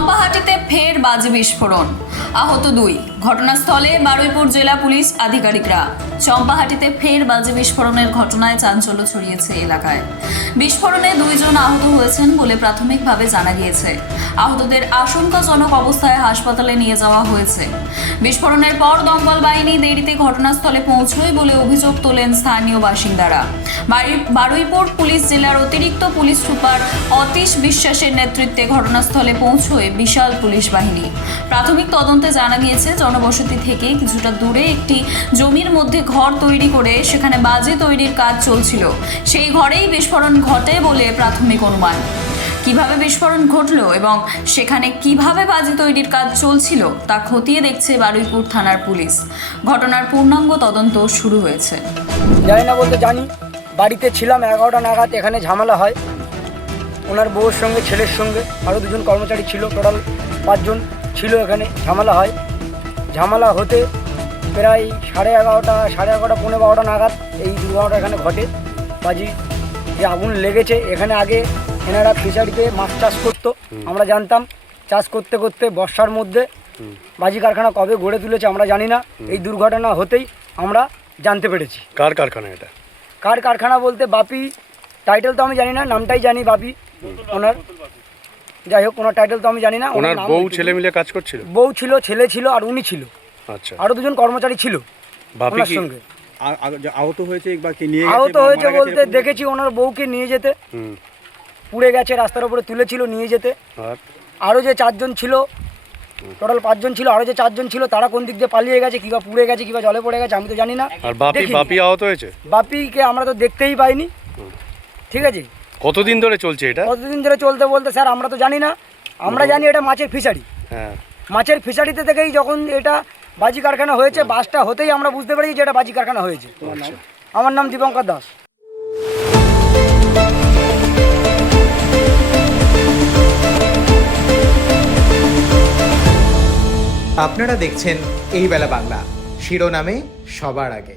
চম্পাহাটিতে ফের বাজি বিস্ফোরণ, আহত 2। ঘটনাস্থলে বারুইপুর জেলা পুলিশ আধিকারিকরা। চম্পাহাটিতে ফের বাজি বিস্ফোরণের ঘটনায় চাঞ্চল্য ছড়িয়েছে এলাকায়। বিস্ফোরণে 2 জন আহত হয়েছেন বলে প্রাথমিকভাবে জানা গিয়েছে। আহতদের আশঙ্কাজনক অবস্থায় হাসপাতালে নিয়ে যাওয়া হয়েছে। বিস্ফোরণের পর দমকল বাহিনী দেরিতে ঘটনাস্থলে পৌঁছয় বলে অভিযোগ তোলেন স্থানীয় বাসিন্দারা। বারুইপুর পুলিশ জেলার অতিরিক্ত পুলিশ সুপার অতীশ বিশ্বাসের নেতৃত্বে ঘটনাস্থলে পৌঁছয় বিশাল পুলিশ বাহিনী। প্রাথমিক তদন্তে জানা গিয়েছে, জনবসতি থেকে কিছুটা দূরে একটি জমির মধ্যে ঘর তৈরি করে সেখানে বাজি তৈরির কাজ চলছিল। সেই ঘরেই বিস্ফোরণ ঘটে বলে প্রাথমিক অনুমান। কিভাবে বিস্ফোরণ ঘটলো এবং সেখানে কিভাবে বাজি তৈরির কাজ চলছিল তা খতিয়ে দেখছে বারুইপুর থানার পুলিশ। ঘটনার পূর্ণাঙ্গ তদন্ত শুরু হয়েছে। জানি না বলতে জানি, বাড়িতে ছিলাম 11টা নাগাদ, এখানে ঝামেলা হয় ওনার বউয়ের সঙ্গে, ছেলের সঙ্গে, আরও 2 জন কর্মচারী ছিল, টোটাল 5 জন ছিল। এখানে ঝামেলা হয়। ঝামেলা হতে প্রায় 11:30 পৌনে 12টা নাগাদ এই দুর্ঘটনা এখানে ঘটে। বাজি যে আগুন লেগেছে, এখানে আগে এনারা ফিশারিতে মাছ চাষ করতো, আমরা জানতাম। চাষ করতে করতে বর্ষার মধ্যে বাজি কারখানা কবে গড়ে তুলেছে আমরা জানি না। এই দুর্ঘটনা হতেই আমরা জানতে পেরেছি। কার কারখানা এটা? কার কারখানা বলতে বাপি, টাইটেল তো আমি জানি না, নামটাই জানি বাপি ওনার। যাই হোক, ওনার টাইটেল তো আমি জানি না। ওনার বউ ছেলে মিলে কাজ করছিল? বউ ছিল, ছেলে ছিল, আর উনি ছিল। আচ্ছা, আরও 2 জন কর্মচারী ছিল বাপি ওনার কি সঙ্গে। আহত হয়েছে বা কি নিয়ে আহত হয়েছে বলতে দেখেছি ওনার বউকে নিয়ে যেতে, পুড়ে গেছে, রাস্তার উপরে তুলেছিল নিয়ে যেতে। আর আরও যে 4 জন ছিল, টোটাল 5 জন ছিল, আরও যে 4 জন ছিল তারা কোন দিক দিয়ে পালিয়ে গেছে, কিংবা পুড়ে গেছে, কিংবা জলে পড়ে গেছে, আমি তো জানি না। আর বাপি আহত হয়েছে? বাপিকে আমরা তো দেখতেই পাইনি। ঠিক আছে, কতদিন ধরে চলছে এটা? কতদিন ধরে চলতে বলতে স্যার আমরা তো জানি না। আমরা জানি এটা মাছের ফিশারি। হ্যাঁ, মাছের ফিশারিতে থেকেই যখন এটা বাজি কারখানা হয়েছে, বাসটা হতেই আমরা বুঝতে পেরেছি যে এটা বাজি কারখানা হয়েছে। আমার নাম দীপঙ্কর দাস। আপনারা দেখছেন এই বেলা বাংলা, শিরোনামে সবার আগে।